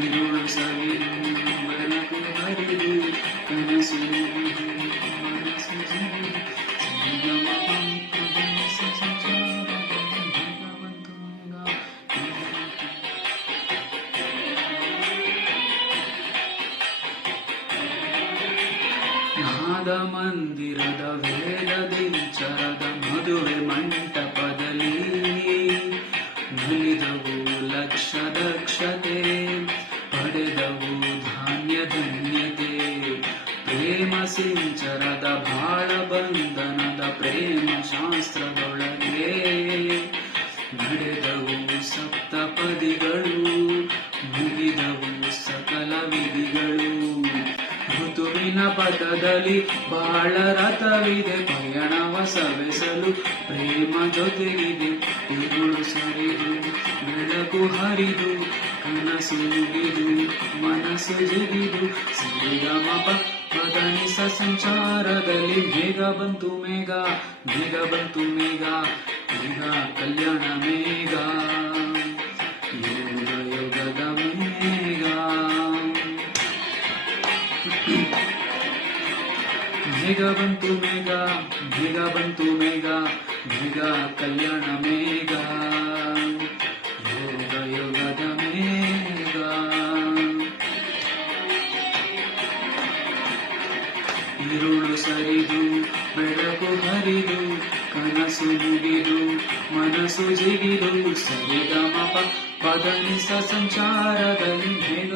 ಇರುಳು ಸವಿದು ಬೆಳಕು ಹರಿದು ಕನಸು ಮುಗಿದು ಮನಸ್ಸು ಜಿಗಿದು ನಾದ ಮಂದಿರದ ವೇದದಿಂಚರದ ಮದುವೆ ಮಂಟಪದಲ್ಲಿ ನಲಿದವು ಲಕ್ಷ ದಕ್ಷತೆ ಪಡೆದವು ಧಾನ್ಯ ಧನ್ಯತೆ ಪ್ರೇಮ ಸಿಂಚರದ ಬಾಳ ಬಂಧನದ ಪ್ರೇಮ ಶಾಸ್ತ್ರದೊಳಗೆ ನಡೆದವು ಸಪ್ತಪದಿಗಳು ಮುಗಿದವು ಸಕಲ ವಿಧಿಗಳು ಋತುವಿನ ಪಥದಲ್ಲಿ ಬಾಳ ರಥವಿದೆ ಪಯಣವ ಸವೆಸಲು ಪ್ರೇಮ ಜೊತೆಗಿದೆ ಇರುಳು ಸರಿದು ಬೆಳಕು ಹರಿದು ಕನಸು ಮುಗಿದು ಮನಸ್ಸು ಜಿಗಿದು ಸಿರಿಗಮಪ ಪದನಿಸ ಸಂಚಾರದಲ್ಲಿ ಬೇಗ ಬಂತು ಮೇಘ ಬೇಗ ಬಂತು ಮೇಘ ಈಗ ಕಲ್ಯಾಣ ಮೇಘ ಯೋಗ ಯೋಗದ ಮೇಘ ಬೇಗ ಬಂತು ಮೇಘ ಬೇಗ ಬಂತು ಮೇಘ ಬೇಗ ಕಲ್ಯಾಣ ಮೇಘ ಯೋಗ ಯೋಗದ ಮೇಘ ಇರುಳು ಸರಿದು ಬೆಳಕು ಹರಿದು ಕನಸು ಮುಗಿದು ಮನಸ್ಸು ಜಿಗಿದು ಸರಿಗಮಪ ಪದನಿಸ ಸಂಚಾರದಲ್ಲಿ ಬೇಗ